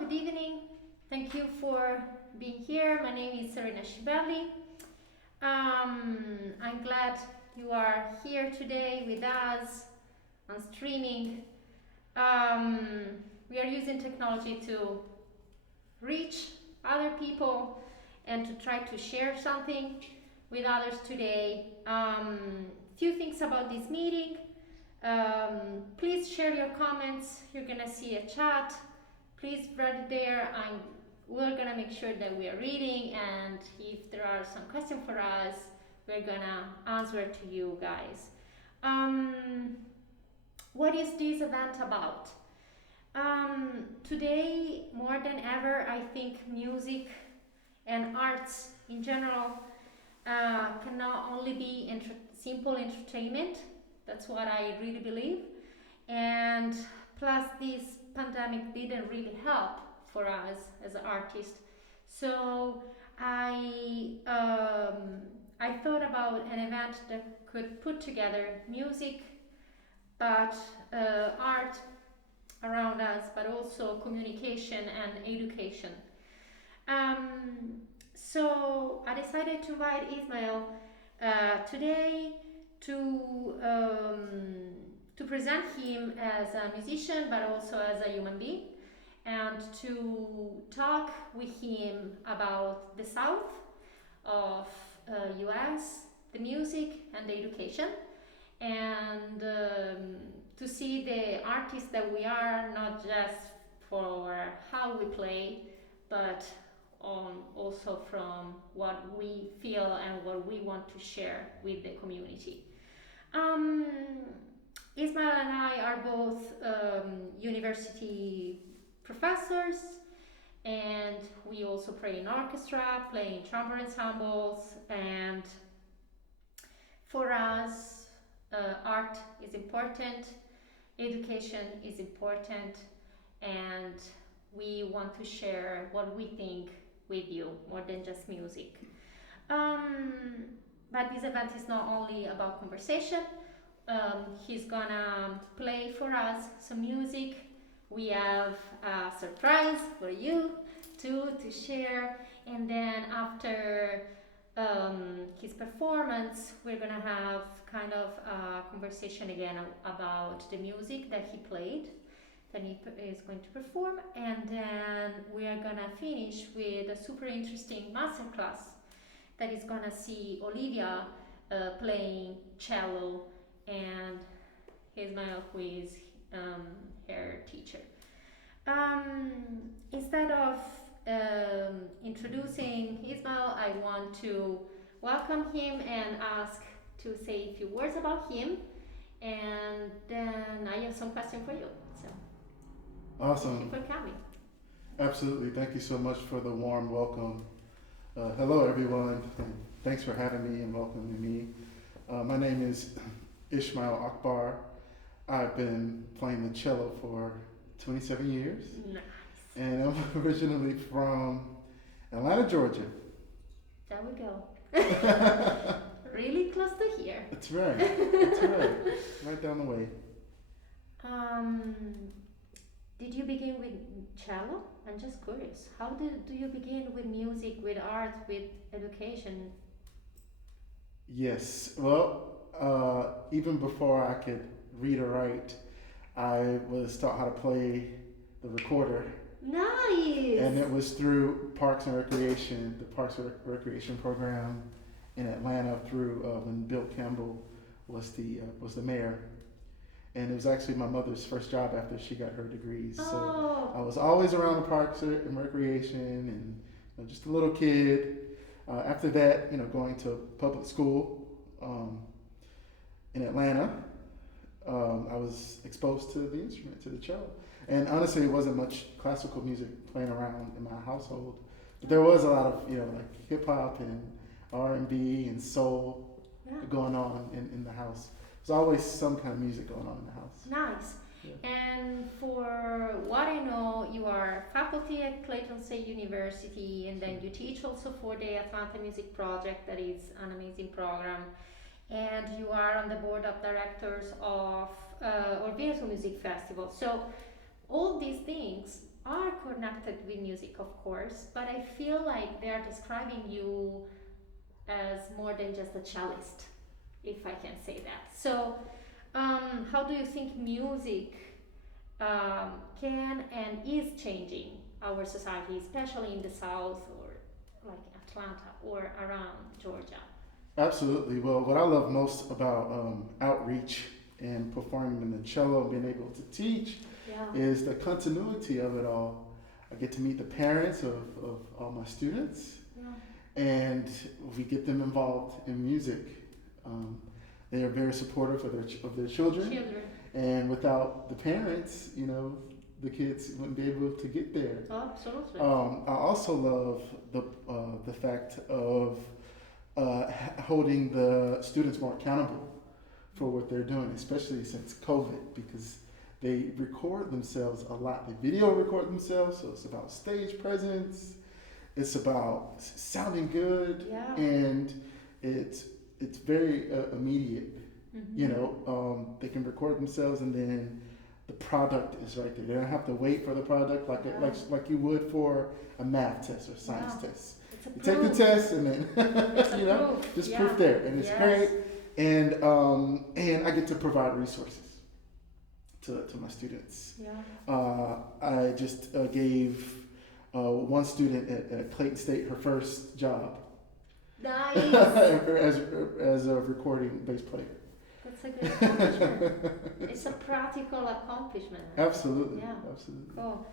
good evening. Thank you for being here. My name is Serena Scibelli. I'm glad you are here today with us on streaming. We are using technology to reach other people and to try to share something with others today. Few things about this meeting. Please share your comments. You're gonna see a chat. Please write it there. We're gonna make sure that we are reading, and if there are some questions for us, we're gonna answer to you guys. What is this event about? Today, more than ever, I think music and arts in general can not only be simple entertainment. That's what I really believe. And plus, this pandemic didn't really help for us as artists. So I thought about an event that could put together music, but art around us, but also communication and education. So I decided to invite Ismail today to present him as a musician, but also as a human being, and to talk with him about the South of US, the music and the education, and to see the artists that we are, not just for how we play, but also from what we feel and what we want to share with the community. Ismail and I are both university professors, and we also play in orchestra, play in chamber ensembles, and for us, art is important, education is important, and we want to share what we think with you more than just music. But this event is not only about conversation. He's gonna play for us some music. We have a surprise for you too to share, and then after his performance, we're gonna have kind of a conversation again about the music that he played, that he is going to perform, and then we are gonna finish with a super interesting masterclass that is gonna see Olivia playing cello, and Ismail, who is her teacher. Instead of introducing Ismail, I want to welcome him and ask to say a few words about him, and then I have some questions for you. So, awesome. Thank you for coming. Absolutely. Thank you so much for the warm welcome. Hello, everyone. Thanks for having me and welcoming me. My name is Ishmael Akbar. I've been playing the cello for 27 years. Nice. And I'm originally from Atlanta, Georgia. There we go. Really close to here. That's right. That's right. Right down the way. Did you begin with cello? I'm just curious. How do you begin with music, with art, with education? Yes. Well, even before I could read or write, I was taught how to play the recorder. Nice! And it was through Parks and Recreation, the Parks and Recreation program in Atlanta, through when Bill Campbell was the mayor. And it was actually my mother's first job after she got her degrees. Oh. So I was always around the Parks and Recreation, and just a little kid. After that, going to public school in Atlanta, I was exposed to the instrument, to the cello. And honestly, it wasn't much classical music playing around in my household. But there was a lot of, like hip hop and R&B and soul going on in the house. There's always some kind of music going on in the house. Nice. Yeah. And for what I know, you are faculty at Clayton State University, and then you teach also for the Atlanta Music Project, that is an amazing program. And you are on the board of directors of Orvieto Music Festival. So all these things are connected with music, of course, but I feel like they are describing you as more than just a cellist, if I can say that. So, how do you think music can and is changing our society, especially in the South or like Atlanta or around Georgia? Absolutely. Well, what I love most about outreach and performing in the cello and being able to teach Yeah. is the continuity of it all. I get to meet the parents of all my students, Yeah. and we get them involved in music. They are very supportive of their children, Children. and without the parents, the kids wouldn't be able to get there. Oh, absolutely. I also love the fact of holding the students more accountable for what they're doing, especially since COVID, because they record themselves a lot. They video record themselves, so it's about stage presence, it's about sounding good, Yeah. and it's very immediate. Mm-hmm. They can record themselves, and then the product is right there. They don't have to wait for the product like you would for a math test or science test. You take the test, and then just proof there, and it's great. And I get to provide resources to my students. Yeah. I just gave one student at Clayton State her first job. Nice. as a recording bass player. That's a good accomplishment. It's a practical accomplishment. Absolutely. Yeah. Absolutely. Cool.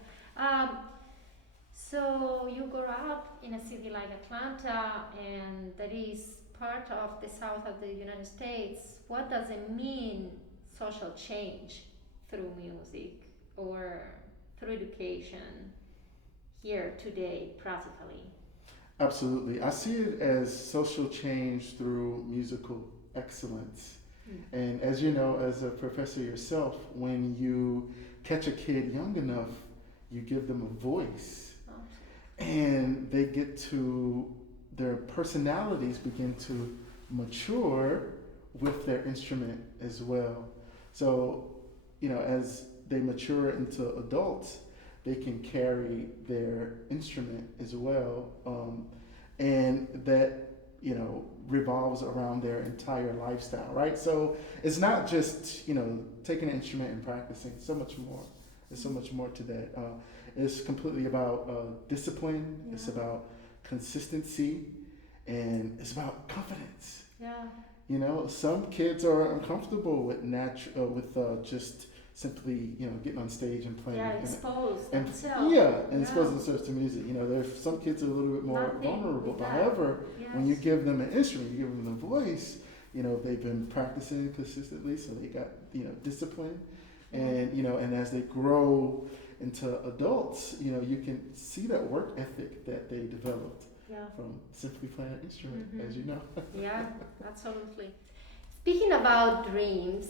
So you grew up in a city like Atlanta, and that is part of the south of the United States. What does it mean, social change through music or through education here today, practically? Absolutely. I see it as social change through musical excellence. And as you know, as a professor yourself, when you catch a kid young enough, you give them a voice. And they get to, their personalities begin to mature with their instrument as well. So, as they mature into adults, they can carry their instrument as well. And that, revolves around their entire lifestyle, right? So it's not just, taking an instrument and practicing, so much more. There's so much more to that. It's completely about discipline. Yeah. It's about consistency, and it's about confidence. Yeah. Some kids are uncomfortable with just simply, getting on stage and playing. Yeah, expose themselves. Expose themselves to music. There's some kids are a little bit more vulnerable. However, when you give them an instrument, you give them the voice. They've been practicing consistently, so they got discipline. And and as they grow into adults, you can see that work ethic that they developed from simply playing an instrument, as you know. Yeah, absolutely. Speaking about dreams,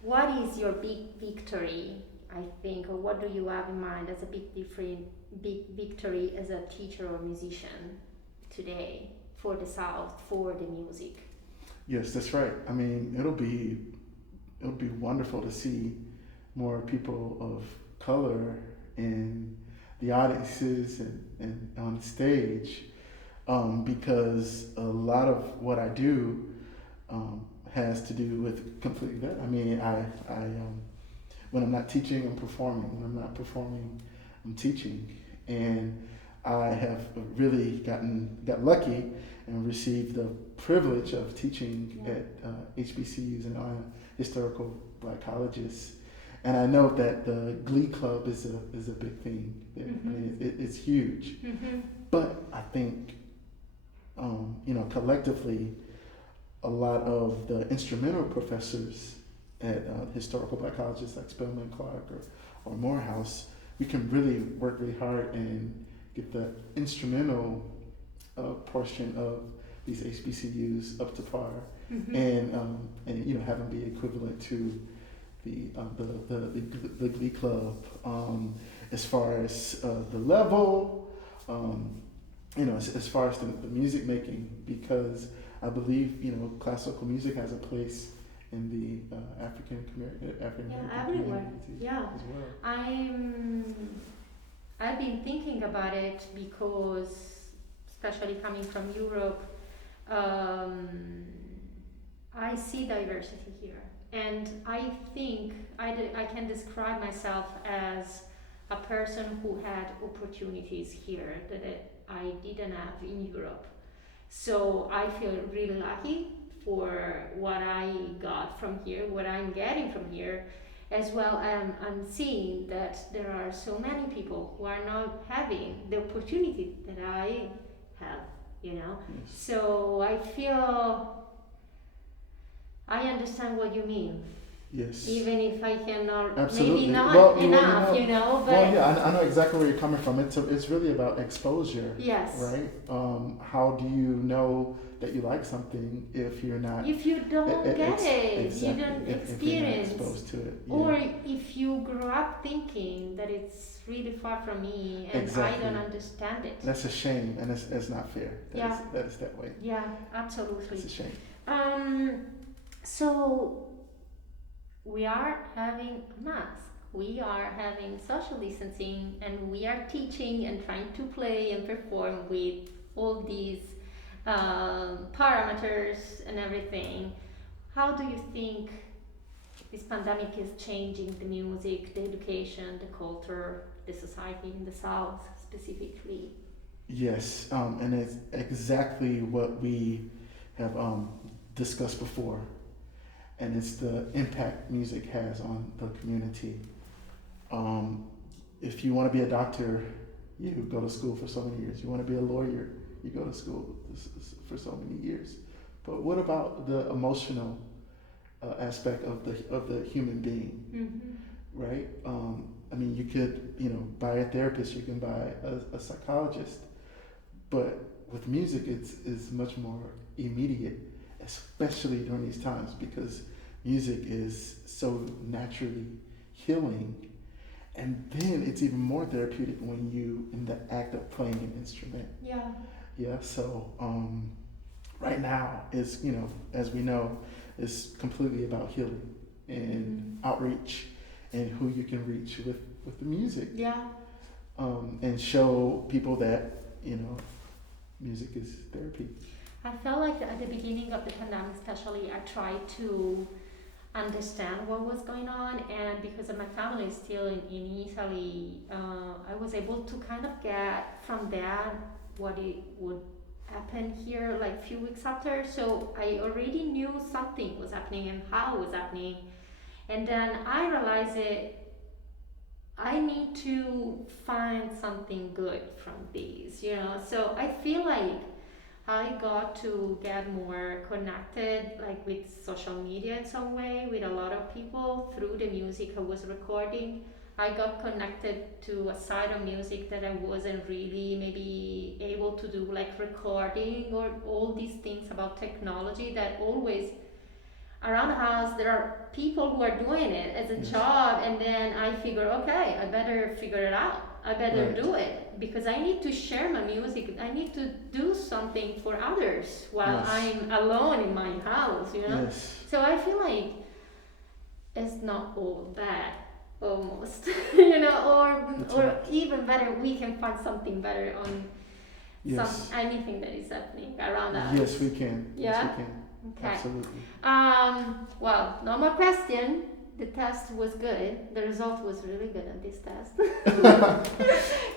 what is your big victory, I think, or what do you have in mind as a big victory as a teacher or musician today for the South, for the music? Yes, that's right. I mean, it'll be wonderful to see more people of color in the audiences and on stage, because a lot of what I do has to do with completely that. I mean, I when I'm not teaching, I'm performing. When I'm not performing, I'm teaching. And I have really got lucky and received the privilege of teaching at HBCUs and historical Black colleges. And I know that the Glee Club is a big thing. I mean, it's huge. But I think, collectively, a lot of the instrumental professors at historical Black colleges like Spelman, Clark, or Morehouse, we can really work really hard and get the instrumental portion of these HBCUs up to par, and have them be equivalent to the Glee Club, as far as the level, as far as the music making, because I believe classical music has a place in the African American everywhere. community Yeah. as well. I'm I've been thinking about it because, especially coming from Europe, um, I see diversity here. And I think I can describe myself as a person who had opportunities here that I didn't have in Europe. So I feel really lucky for what I got from here, what I'm getting from here. As well, I'm seeing that there are so many people who are not having the opportunity that I have, you know. Yes. So I feel I understand what you mean. Yes. Even if I cannot, Absolutely. maybe not Well, enough, but well, yeah, I know exactly where you're coming from. It's really about exposure, yes. right? How do you know that you like something if you're not? If you don't get it, exactly. you don't if you're not experience. exposed to it, yeah. Or if you grow up thinking that it's really far from me and Exactly. I don't understand it. That's a shame, and it's not fair. That is that way. Yeah, absolutely. It's a shame. So we are having mass, we are having social distancing, and we are teaching and trying to play and perform with all these parameters and everything. How do you think this pandemic is changing the music, the education, the culture, the society in the South specifically? Yes, and it's exactly what we have discussed before, and it's the impact music has on the community. If you want to be a doctor, you go to school for so many years. You want to be a lawyer, you go to school for so many years. But what about the emotional aspect of the human being, Mm-hmm. right? I mean, you could buy a therapist, you can buy a psychologist, but with music, it's much more immediate, especially during these times, because music is so naturally healing. And then it's even more therapeutic when you in the act of playing an instrument. Yeah. Yeah. So right now is as we know, is completely about healing and outreach and who you can reach with the music. Yeah. And show people that music is therapy. I felt like at the beginning of the pandemic, especially, I tried to understand what was going on, and because of my family is still in Italy, I was able to kind of get from that what it would happen here like a few weeks after. So I already knew something was happening and how it was happening, and then I realized I need to find something good from these, So I feel like I got to get more connected, like with social media in some way, with a lot of people through the music I was recording. I got connected to a side of music that I wasn't really maybe able to do, like recording or all these things about technology that always around the house there are people who are doing it as a job, and then I figure, okay, I better figure it out. I better do it because I need to share my music. I need to do something for others while I'm alone in my house, Yes. So I feel like it's not all bad, almost, or even better, we can find something better on anything that is happening around us. Yes, we can. Yeah? Yes, we can. Okay. Absolutely. Well, no more question. The test was good. The result was really good on this test.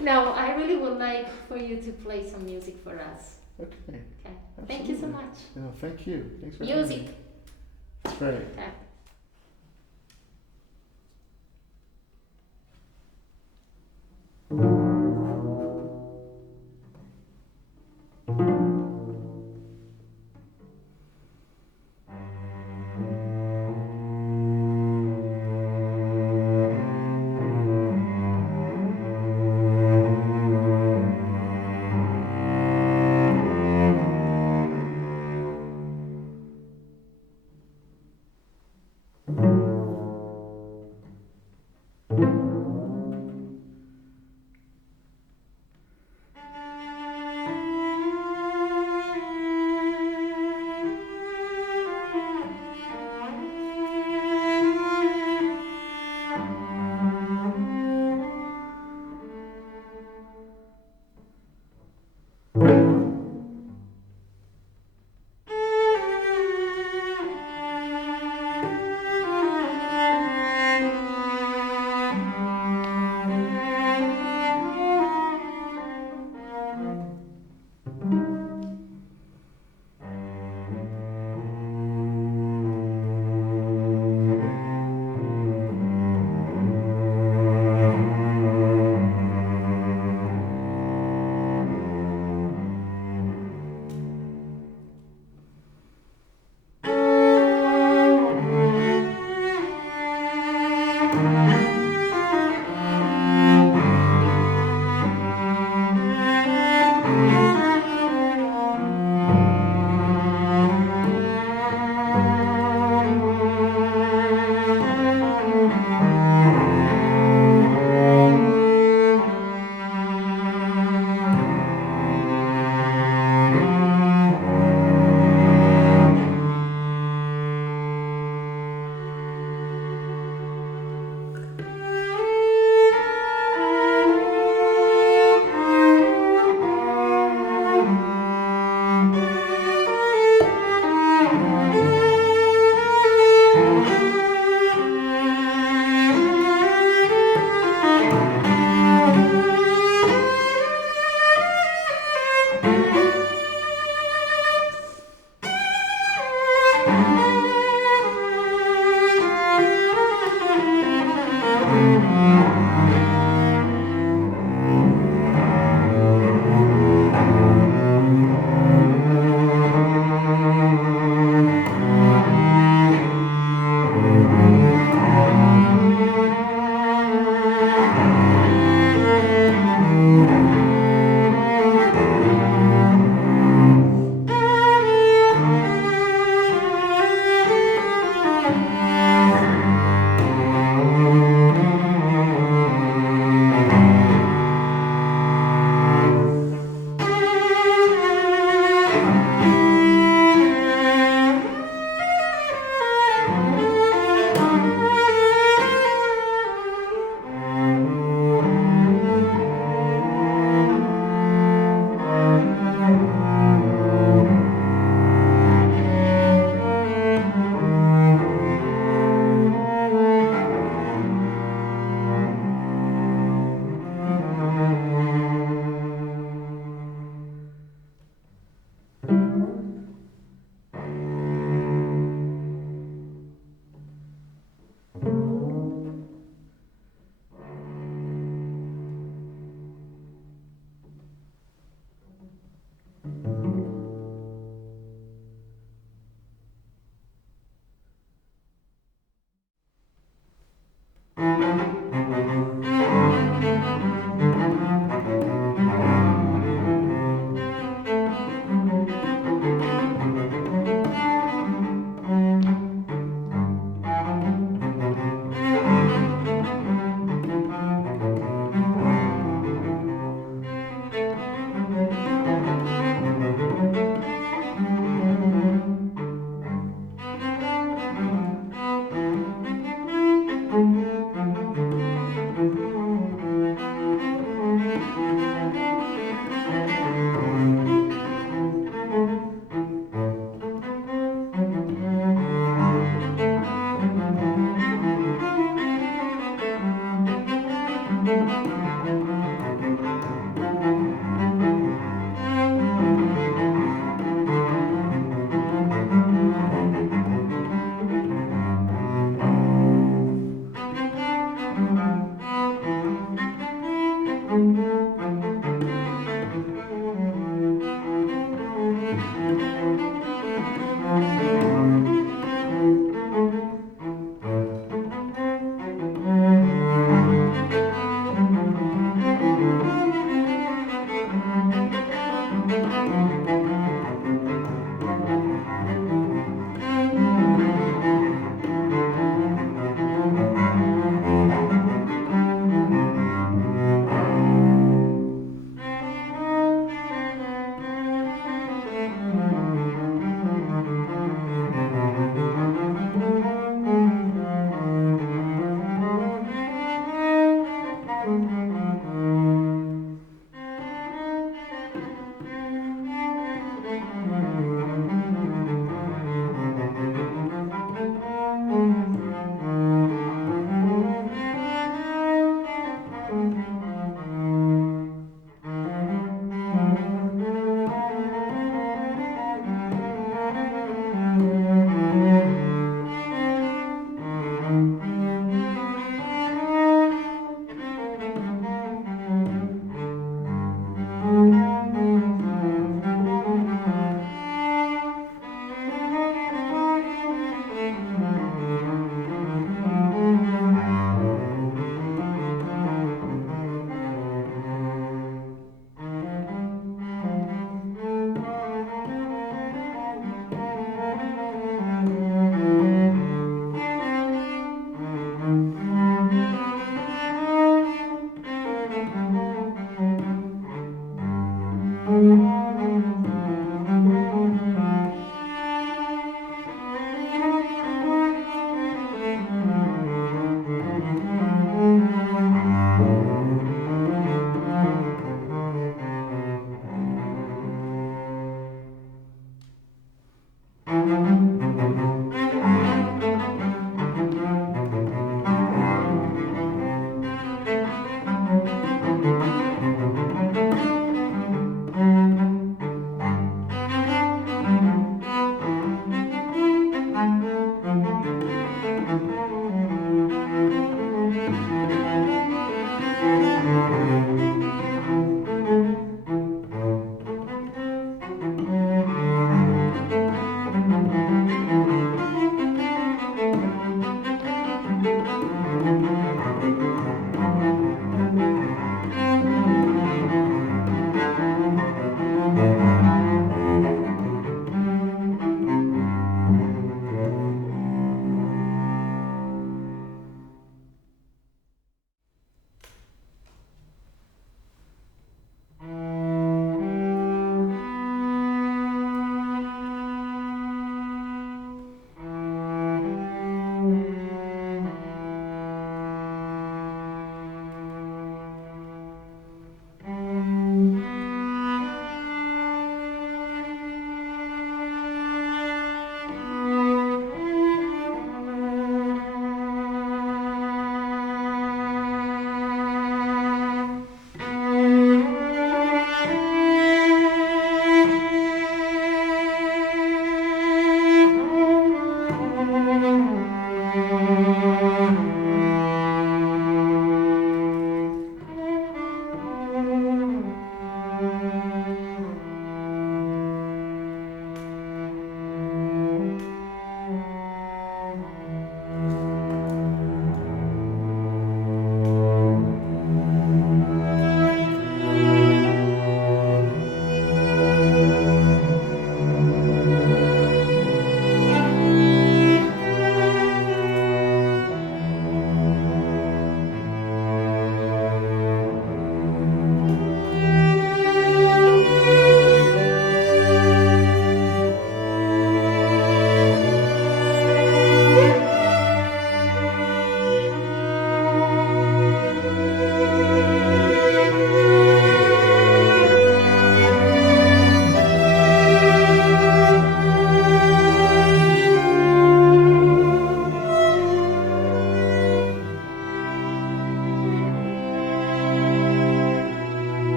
No, I really would like for you to play some music for us. Okay. Okay. Thank you so much. No, thank you. Thanks for Music. having me. That's right. Okay.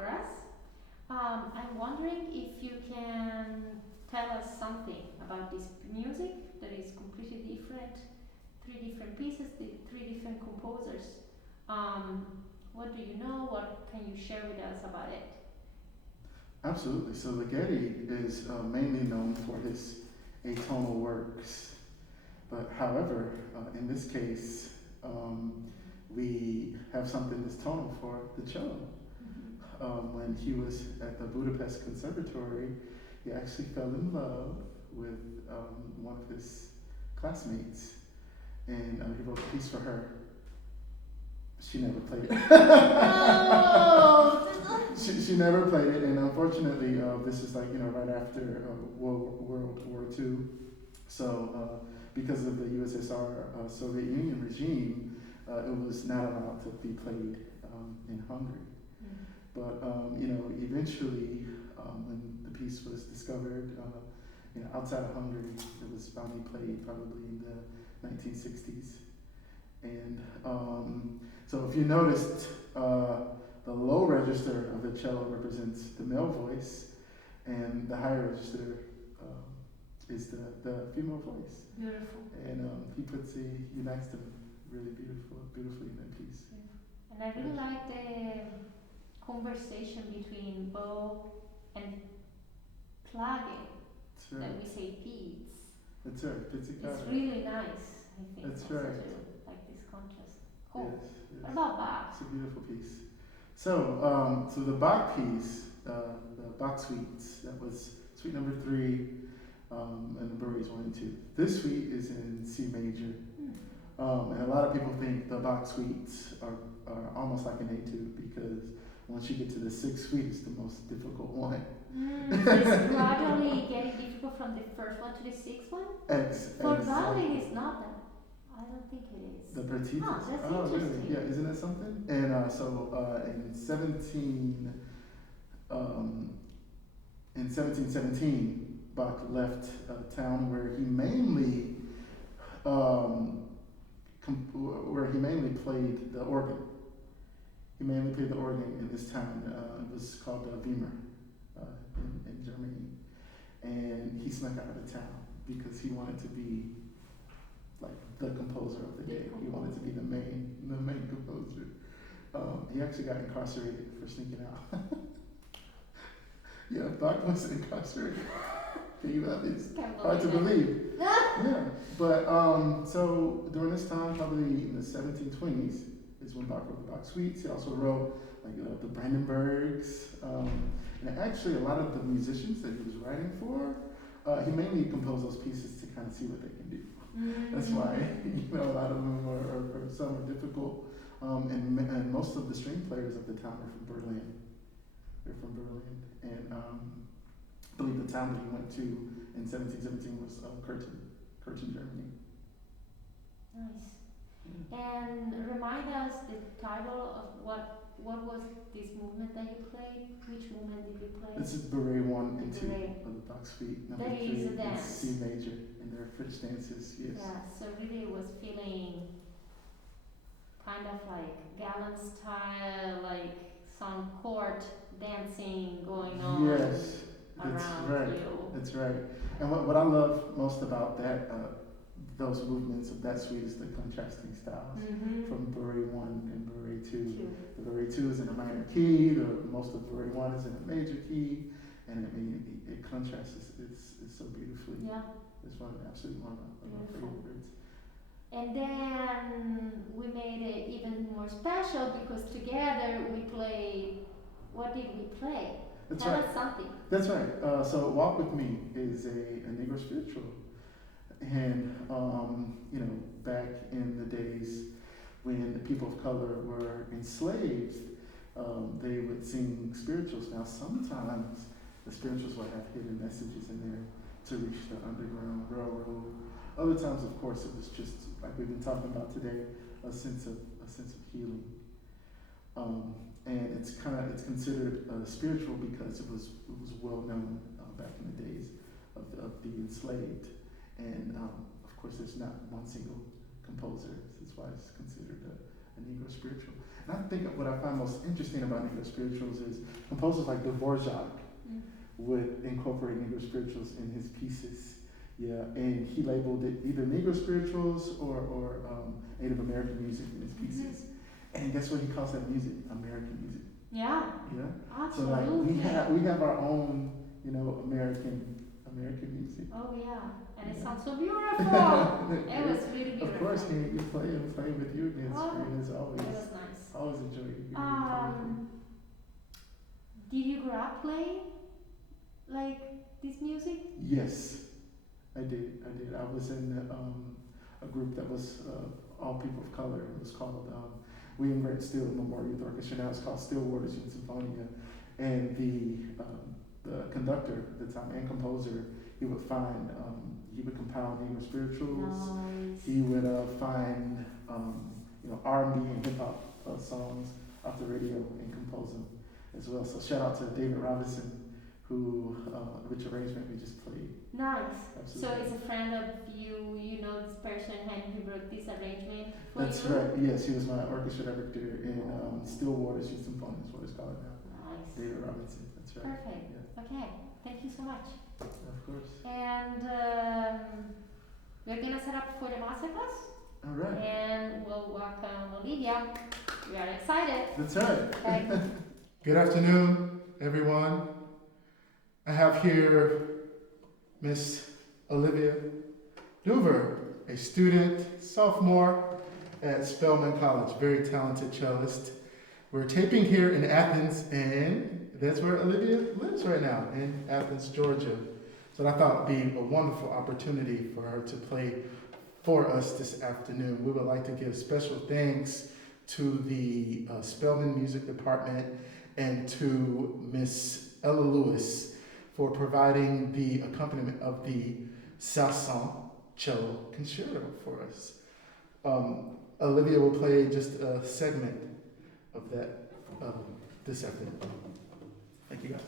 for us. I'm wondering if you can tell us something about this music that is completely different, three different pieces, three different composers. What do you know? What can you share with us about it? Absolutely. So Ligeti is mainly known for his atonal works, but however, in this case, we have something that's tonal for the cello. When he was at the Budapest Conservatory, he actually fell in love with one of his classmates, and he wrote a piece for her. She never played it. No! She never played it, and unfortunately, this is like right after World War II. So because of the USSR Soviet Union regime, it was not allowed to be played in Hungary. But eventually, when the piece was discovered, outside of Hungary, it was finally played probably in the 1960s. And so, if you noticed, the low register of the cello represents the male voice, and the higher register is the female voice. Beautiful. And he unites them really beautifully in that piece. Yeah. And I really like the conversation between bow and plage Right. that we say beats. That's right. Pizzicato. It's really nice, I think. That's also right. To like this contrast. Cool. Yes. What about Bach? It's a beautiful piece. So, so the Bach piece, the Bach suites, that was suite number 3, and the Bourrées 1 and 2. This suite is in C major, and a lot of people think the Bach suites are almost like an etude because once you get to the 6th suite, it's the most difficult one. It's gradually getting difficult from the first one to the 6th one. For violin, it's not that. I don't think it is. The partitas. Oh, that's really? interesting. Yeah, isn't that something? And in 1717, Bach left a town where he mainly played the organ. He mainly played the organ in this town. It was called Weimar in Germany, and he snuck out of the town because he wanted to be like the composer of the day. He wanted to be the main composer. He actually got incarcerated for sneaking out. Yeah, Bach was incarcerated. Can you believe it? Hard to believe. Yeah, but so during this time, probably in the 1720s, is when Bach wrote the Bach suites. He also wrote like the Brandenburgs, and actually a lot of the musicians that he was writing for, he mainly composed those pieces to kind of see what they can do. That's why a lot of them or some are difficult, and most of the string players of the time are from Berlin. They're from Berlin, and I believe the town that he went to in 1717 was Curtin, Germany. Nice. And remind us the title of what was this movement that you played? Which movement did you play? This is Bourrées 1 and 2 Bourrées. of the Bach suite. Number That 3 is a dance. C major, and they're French dances. Yes. Yeah, so really it was feeling kind of like gallant style, like some court dancing going on Yes, that's around right. you. That's right. And what I love most about that those movements of that suite is the contrasting styles from Bourrées 1 and Bourrées 2. The Bourrées 2 is in a minor key. Most of Bourrées 1 is in a major key, and I mean it contrasts. It's so beautifully. Yeah. It's one of my favorites. And then we made it even more special because together we played. What did we play? Tell us something. That's right. So Walk With Me is a Negro Spiritual. And, back in the days when the people of color were enslaved, they would sing spirituals. Now, sometimes the spirituals would have hidden messages in there to reach the Underground Railroad. Other times, of course, it was just like we've been talking about today, a sense of healing. And it's considered spiritual because it was well known back in the days of the enslaved. And of course, there's not one single composer. That's why it's considered a Negro Spiritual. And I think what I find most interesting about Negro Spirituals is composers like Dvorak would incorporate Negro Spirituals in his pieces. Yeah, and he labeled it either Negro Spirituals or Native American music in his pieces. And guess what he calls that music? American music. Yeah. Yeah. Absolutely. So like we have our own, American music. Oh yeah, and it sounds so beautiful. It was really beautiful. Of course, you play with you again. Serena, is always. It was nice. Always enjoy it. Did you grow up playing like this music? Yes, I did. I was in a group that was all people of color. It was called William Grant Still Memorial Youth Orchestra. Now it's called Stillwater's Youth Symphonia. And the conductor at the time and composer, he would compile Negro Spirituals. Nice. He would find R&B and hip hop songs off the radio and compose them as well. So shout out to David Robinson, which arrangement we just played. Nice. Absolutely. So it's a friend of you, you know this person and he wrote this arrangement for That's you? right. Yes, he was my orchestra director in Stillwater's Youth Symphonia is what it's called now. Nice. David Robinson. That's right. Perfect. Yeah. Okay. Thank you so much. Of course. And we're gonna set up for the masterclass. All right. And we'll welcome Olivia. We are excited. That's right. Okay. Good afternoon, everyone. I have here Miss Olivia Duever, a student, sophomore at Spelman College, very talented cellist. We're taping here in Athens, and that's where Olivia lives right now, in Athens, Georgia. So I thought it would be a wonderful opportunity for her to play for us this afternoon. We would like to give special thanks to the Spelman Music Department and to Miss Ella Lewis for providing the accompaniment of the Salson Cello Concerto for us. Olivia will play just a segment of that this afternoon. Thank you guys.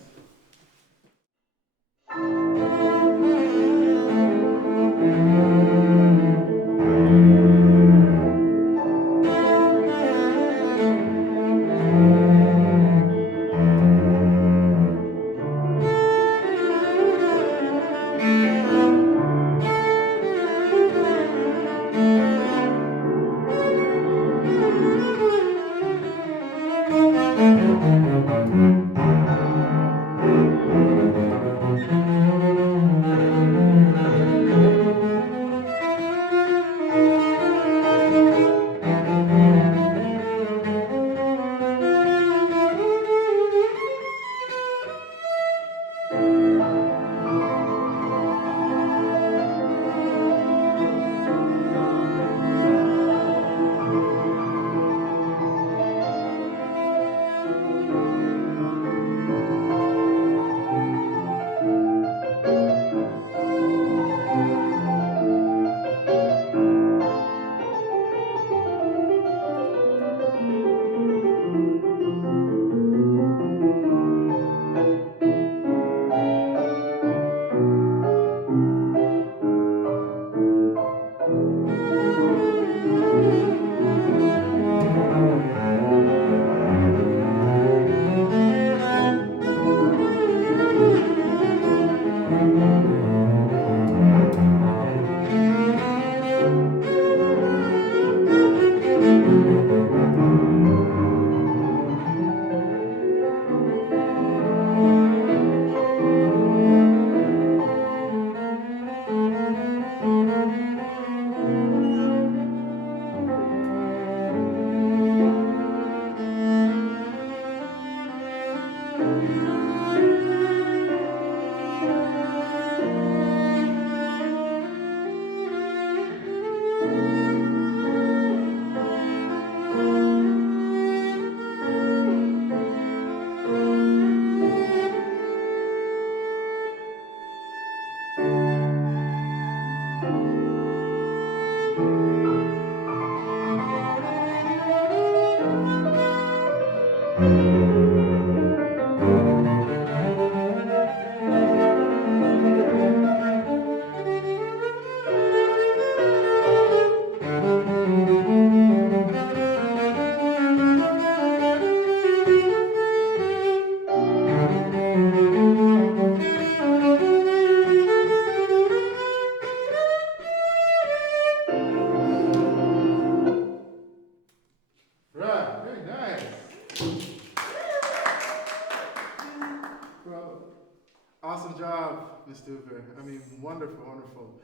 Duever. I mean, wonderful, wonderful.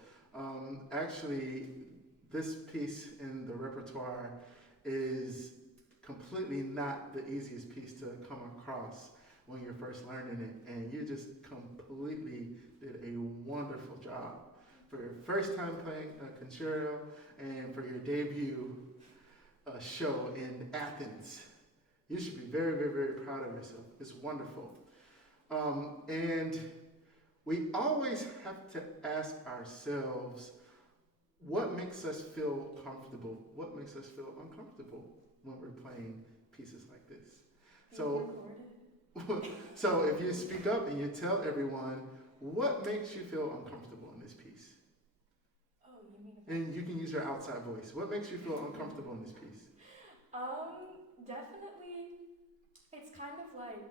Actually, this piece in the repertoire is completely not the easiest piece to come across when you're first learning it, and you just completely did a wonderful job for your first time playing a concerto and for your debut show in Athens. You should be very, very, very proud of yourself. It's wonderful. And we always have to ask ourselves, what makes us feel comfortable? What makes us feel uncomfortable when we're playing pieces like this? So if you speak up and you tell everyone, what makes you feel uncomfortable in this piece? Oh, you mean? And you can use your outside voice. What makes you feel uncomfortable in this piece? Definitely, it's kind of like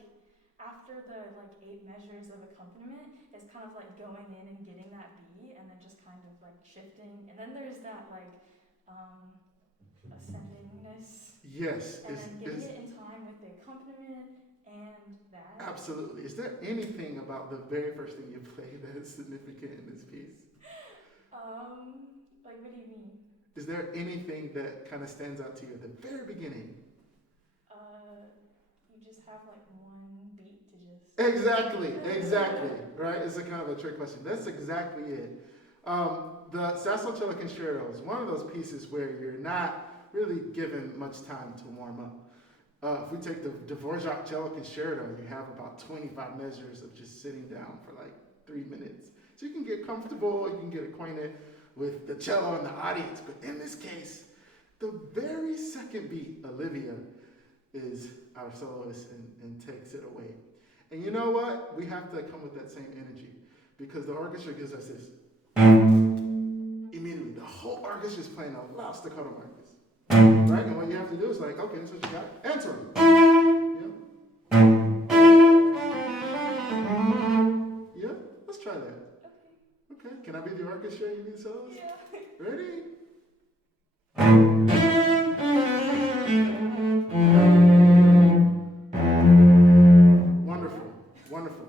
after the 8 measures of accompaniment, it's kind of like going in and getting that beat and then just kind of like shifting. And then there's that ascendingness. Yes. And then getting it in time with the accompaniment and that. Absolutely. Is there anything about the very first thing you play that is significant in this piece? What do you mean? Is there anything that kind of stands out to you at the very beginning? You just have one beat to just. Exactly, right? It's a kind of a trick question. That's exactly it. The Cello Concerto is one of those pieces where you're not really given much time to warm up. If we take the Dvorak Cello Concerto, you have about 25 measures of just sitting down for 3 minutes. So you can get comfortable, you can get acquainted with the cello and the audience. But in this case, the very second beat, Olivia is our soloist and takes it away. And you know what? We have to come with that same energy because the orchestra gives us this. Immediately, the whole orchestra is playing a loud staccato markers. Right? And what you have to do is okay, this is what you got. Answer them. Yeah? Let's try that. Okay. Can I be the orchestra? You be the soloist? Yeah. Ready? Wonderful.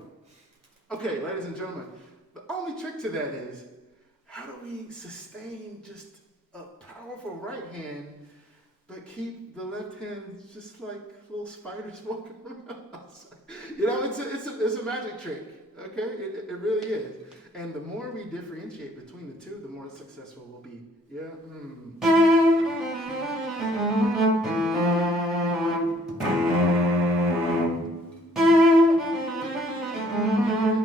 Okay, ladies and gentlemen, the only trick to that is, how do we sustain just a powerful right hand, but keep the left hand just like little spiders walking around? It's a magic trick, okay? It really is. And the more we differentiate between the two, the more successful we'll be. Yeah?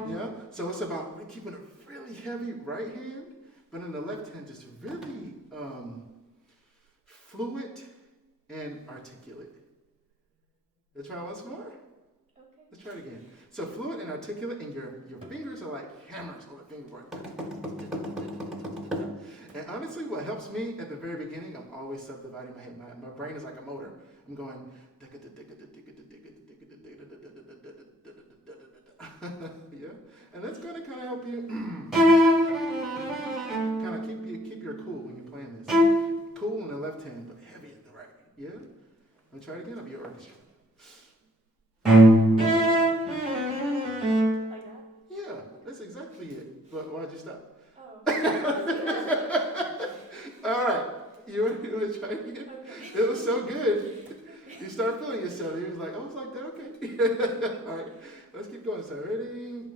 Yeah? So it's about keeping a really heavy right hand, but in the left hand just really fluid and articulate. Let's try once more. Okay. Let's try it again. So fluid and articulate, and your fingers are like hammers on the fingerboard. And honestly, what helps me at the very beginning, I'm always subdividing my head. My brain is like a motor. I'm going. Yeah, and that's going to kind of help you kind of keep your cool when you're playing this. Cool in the left hand, but heavy in the right. Yeah. Let me try it again. I'll be your orchestra. Like that? Yeah, that's exactly it. But why'd you stop? Oh. All right. You want to try it again? Okay. It was so good. You start feeling yourself. You was like, oh, it's like that. Okay. All right. Let's keep going. So ready?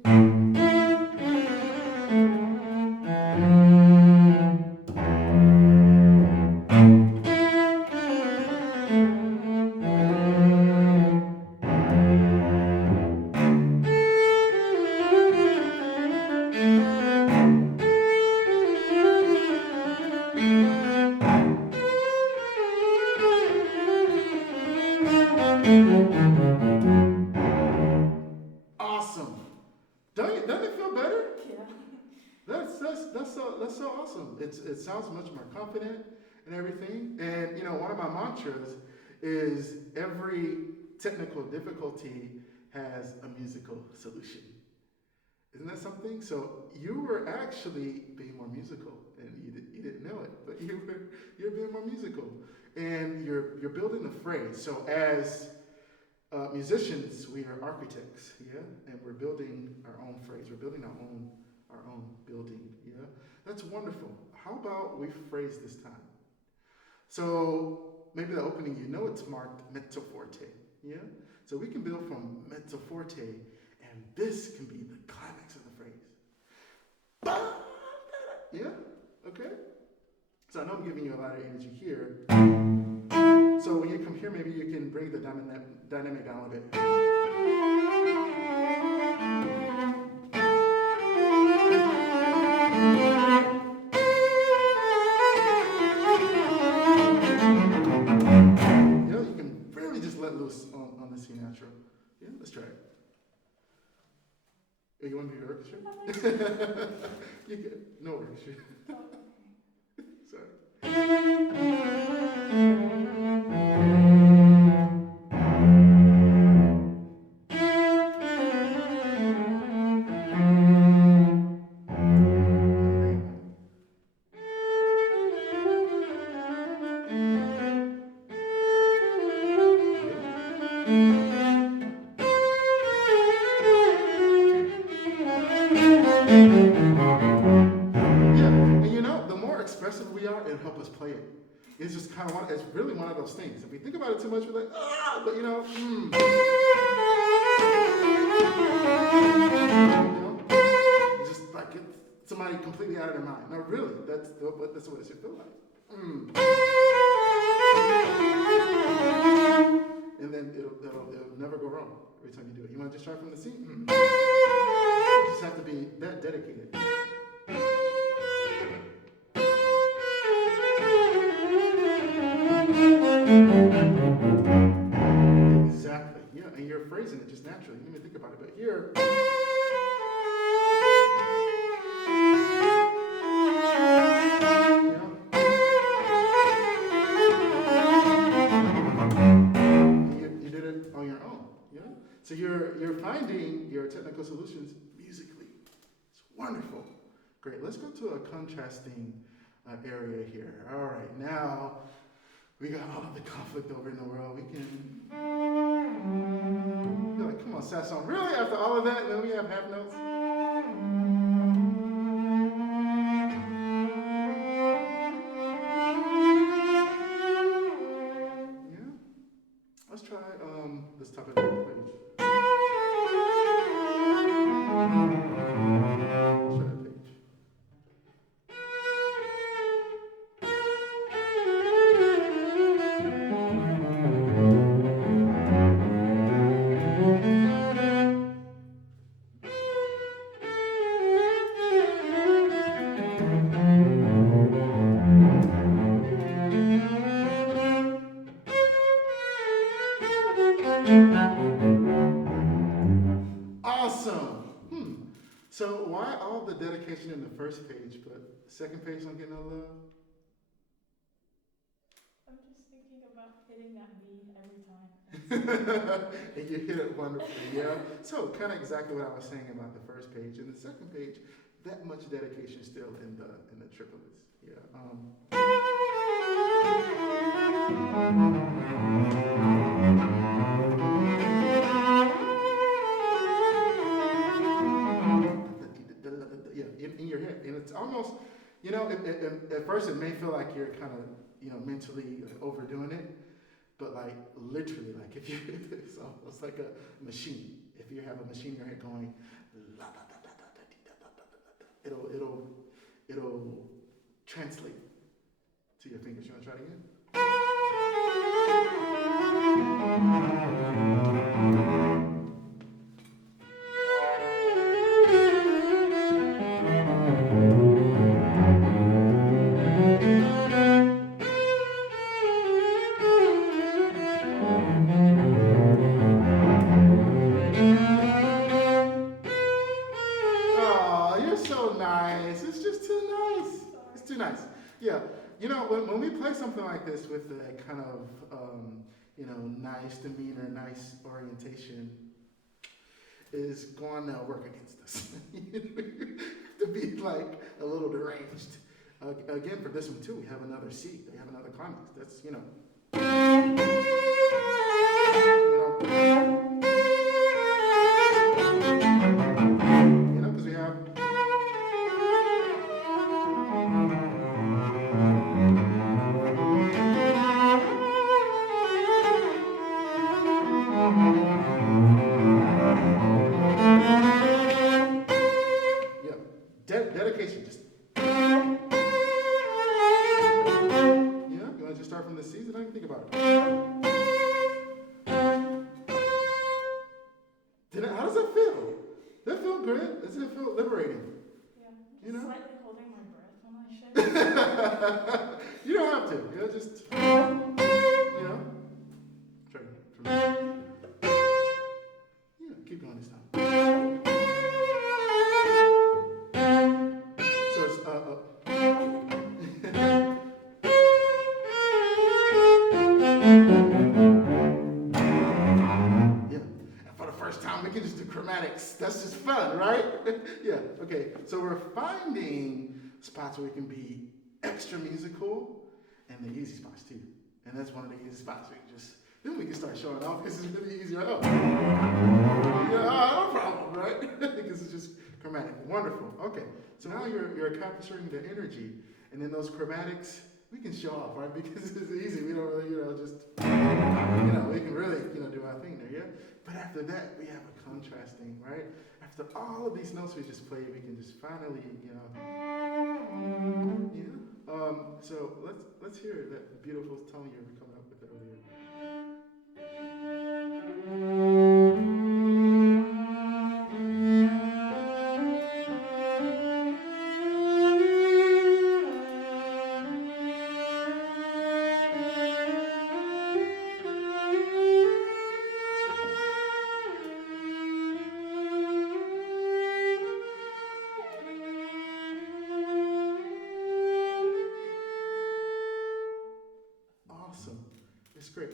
Awesome. Doesn't it feel better? Yeah. That's so awesome. It sounds much more confident and everything. And one of my mantras is every technical difficulty has a musical solution. Isn't that something? So you were actually being more musical, and you didn't know it, but you're being more musical, and you're building a phrase. So as musicians, we are architects, yeah, and we're building our own phrase. We're building our own our own building. Yeah, that's wonderful. How about we phrase this time? So maybe the opening, it's marked mezzo forte. Yeah, so we can build from mezzo forte, and this can be the climax of the phrase. Yeah, okay. So I know I'm giving you a lot of energy here. So when you come here, maybe you can bring the dynamic down a bit. You can really just let loose on the C natural. Yeah, let's try it. Hey, you want me to orchestra? You good. No orchestra. Sorry. Help us play it. It's just kind of it's really one of those things. If we think about it too much, we're like, but just like it's somebody completely out of their mind. No, really, that's what it should feel like. And then it'll never go wrong every time you do it. You want to just try from the C? You just have to be that dedicated. Exactly. Yeah, and you're phrasing it just naturally. You didn't even think about it, but here. You did it on your own. Yeah. So you're finding your technical solutions musically. It's wonderful. Great. Let's go to a contrasting area here. All right. Now. We got all of the conflict over in the world. We can. You're like, come on, Sasson. Really? After all of that, and then we have half notes? Yeah. Let's try this top of the page. Let's try that page. So why all the dedication in the first page, but the second page don't get no love? I'm just thinking about hitting that B every time. And you hit it wonderfully, yeah? So kind of exactly what I was saying about the first page. And the second page, that much dedication still in the triplets. Yeah. In your head, and it's almost, at first it may feel like you're kind of, mentally overdoing it, but like literally, like if you, it's almost like a machine. If you have a machine in your head going, it'll translate to your fingers. You want to try it again? Yeah, when we play something like this with that kind of, nice demeanor, nice orientation, is going to work against us. To be like a little deranged. Again, for this one too, we have another C. They have another climax. That's, because we have. dedication, just. You want to just start from the C's and I can think about it. How does that feel? Does that feel good? Doesn't it feel liberating? Yeah, slightly holding my breath when I share. You don't have to. Just, try keep going this time. So it's we can just do chromatics. That's just fun, right? Yeah, okay. So we're finding spots where we can be extra musical and the easy spots too. And that's one of the easy spots. Then we can start showing off. This is really easy. No problem, right? Because it's just chromatic. Wonderful. Okay. So now you're capturing the energy, and then those chromatics we can show off, right? Because it's easy. We don't really, we can really, do our thing there, yeah? But after that, we have a contrasting, right? After all of these notes we just played, we can just finally, so let's hear that beautiful tone you were coming up with earlier. It's great.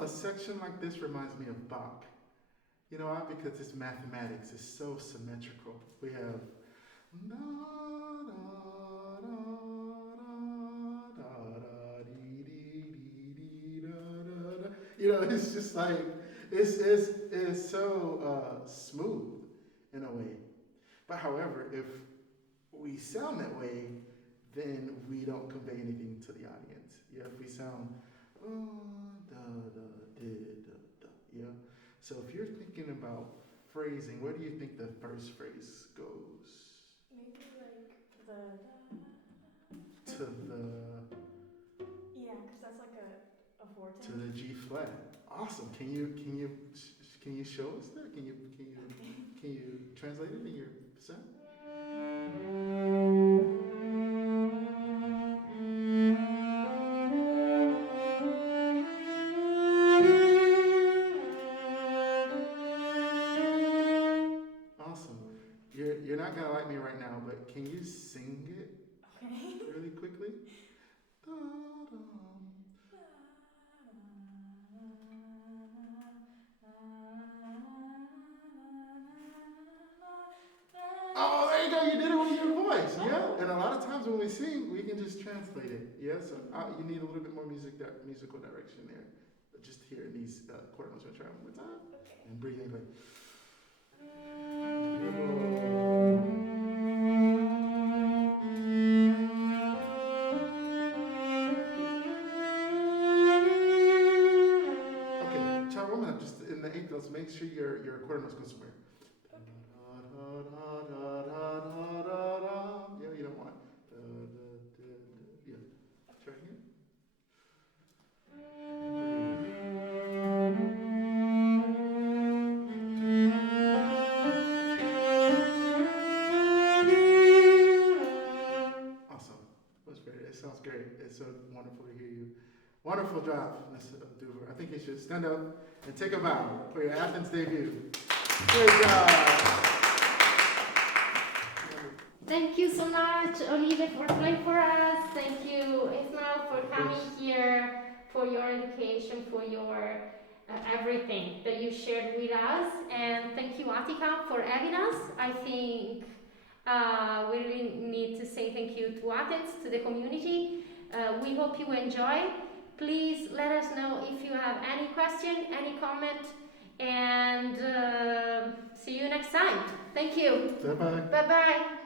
A section like this reminds me of Bach. You know why? Because it's mathematics. It's so symmetrical. We have it's just like it's so smooth in a way. But however, if we sound that way, then we don't convey anything to the audience. Yeah, if we sound yeah. So if you're thinking about phrasing, where do you think the first phrase goes? Maybe like the to the. Yeah, because that's like a fourth. To the G flat. Awesome. Can you show us that? Can you translate it in your set? You're not gonna like me right now, but can you sing it really quickly? Oh, there you go. You did it with your voice, yeah. And a lot of times when we sing, we can just translate it. Yeah. So you need a little bit more musical direction there. Just here in these quarter notes. We'll try one more time and breathe in. Just in the eighth notes, make sure your quarter notes go somewhere. Yeah, you don't want. Yeah, try again. Awesome. That's great. It sounds great. It's so wonderful to hear you. Wonderful job, Ms. Duever. I think you should stand up and take a bow for your Athens debut. Great job. Thank you so much, Olivia, for playing for us. Thank you, Ismail, for coming here, for your education, for your everything that you shared with us. And thank you, ATHICA, for having us. I think we really need to say thank you to Athens, to the community. We hope you enjoy. Please let us know if you have any question, any comment, and see you next time. Thank you. Bye-bye. Bye-bye.